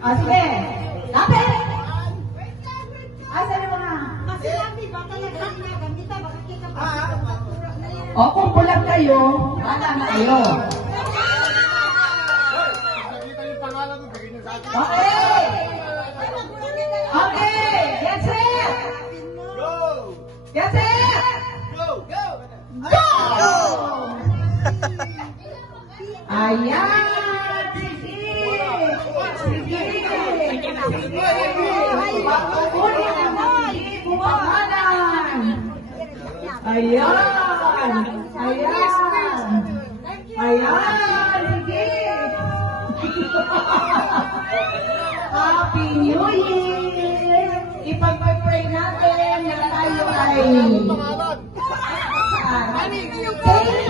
Ah, sige. Lapit! Ay, sabi mo na. Kasi natin, baka naghanyagan kita, baka kita pa. O, kung pulang kayo, wala na kayo. Okay! Okay! Get set! Get set! Go! Ayan! Sige! Sige! Sige! Pagkukunin naman! Bumahalan! Ayan! Ayan! Ayan! Sige! Happy New Year! Ipag-pray natin na tayo ay thank you, Monica!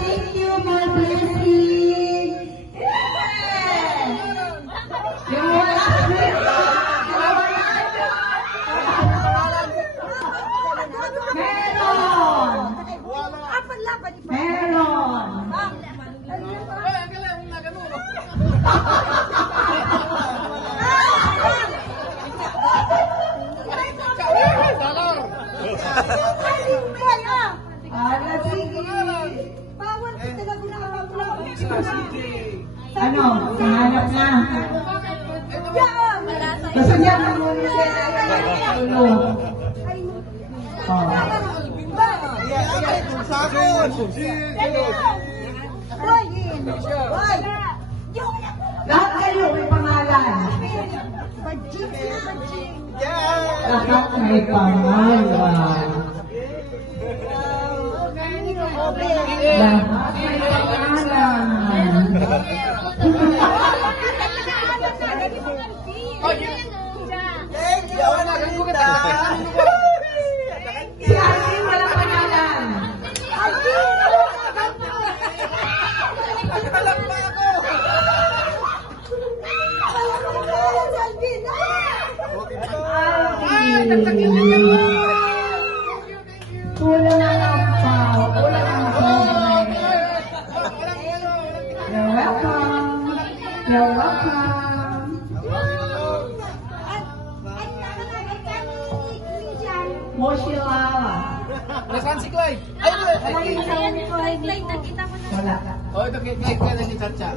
Thank you, my blessing! Yeah! Yung wala meron! Meron! Ala, sige. Bawal ko talaga na Ano? Hanap na. Basta niya ang muna siya. Ulo. Oh. Lahat kayo may pangalan. Lahat may pangalan. Lahat may pangalan. Si Alvin wala pangalan. Kulang na lang pa. Kulang na lang pa. You're welcome. You're welcome. Moshila. Nasaan si Clyde? Wala. Oh, ito Clyde ka na si Chacha.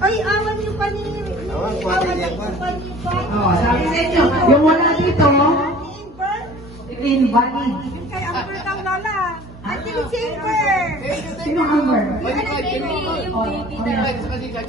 Ay, awan niyo pa ni... Awan niyo pa ni... Oh, sabi sa inyo, yung wala dito, invalid. Kay Amber ng Lola. At si Amber. Sino Amber? Clyde, Clyde, Clyde, si Chacha.